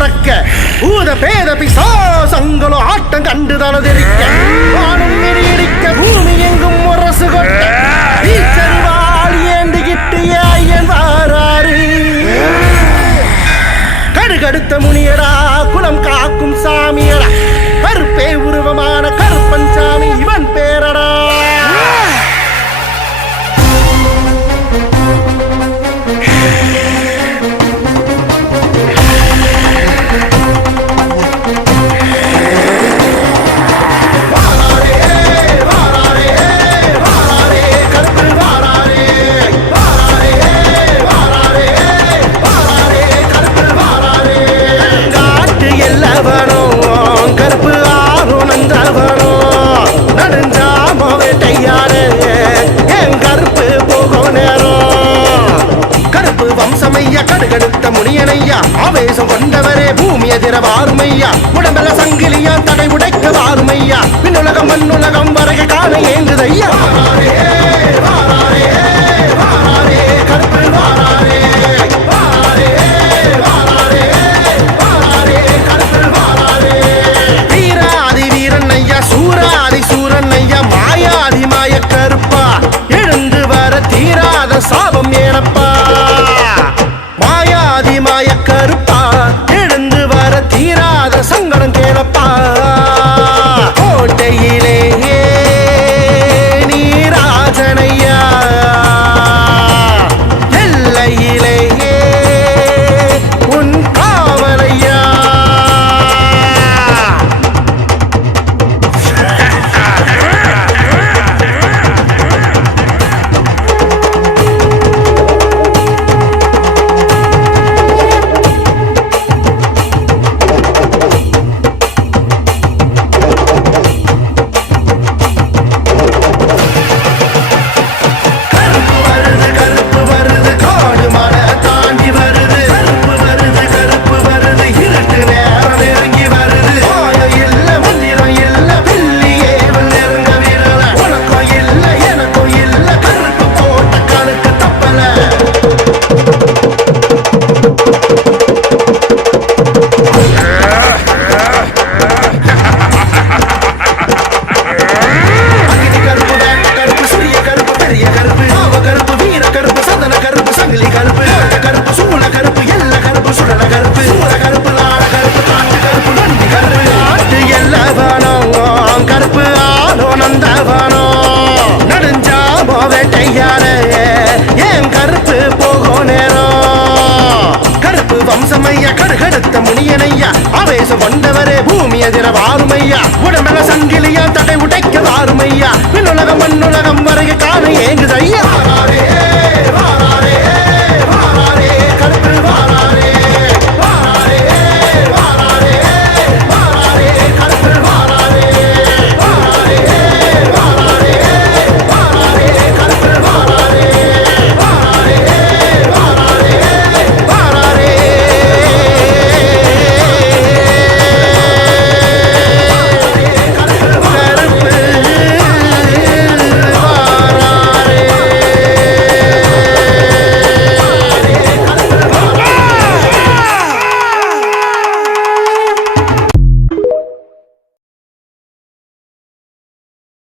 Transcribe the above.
பறக்க பூத பேத பிசாசங்களும் ஆட்டம் கண்டு தனதெரிக்க வானம் நெறியடிக்க பூமி எங்கும் முரசு கொட்ட வீச்சறிவாள் ஏந்துகிட்டு ஐயன் வாராரு கடுகடுத்த முனியடா குலம் காக்கும் சாமியடா கருப்பே உருவமான கருப்பன் சாமி இவன் பேரடா கடுகடுத்த முனியனையா ஆவேசம் கொண்டவரே பூமி எதிர வாருமையா உடம்பல சங்கிலியா தடை உடைக்க வாருமையா விண்ணுலகம் மண்ணுலகம் வரைக காண ஏங்குதையா வீராதி வீரன் ஐயா சூராதி சூரன் ஐயா மாயாதி மாய கருப்பா எழுந்து வர தீராத சாபம் ஏனப்பா மாய கருப்பா எழுந்து வர தீராத சங்கடம் கேளப்பா கோட்டையிலே நீராஜனையா எல்லையிலே உன் காவலையா கடுகடுத்த முனியனையா ஆவேசம் கொண்டவரே பூமி எதிர வாருமையா உடம்பல சங்கிலியா தடை உடைக்க வாருமையா விண்ணுலகம் மண்ணுலகம் வரைய காண ஏங்குதையா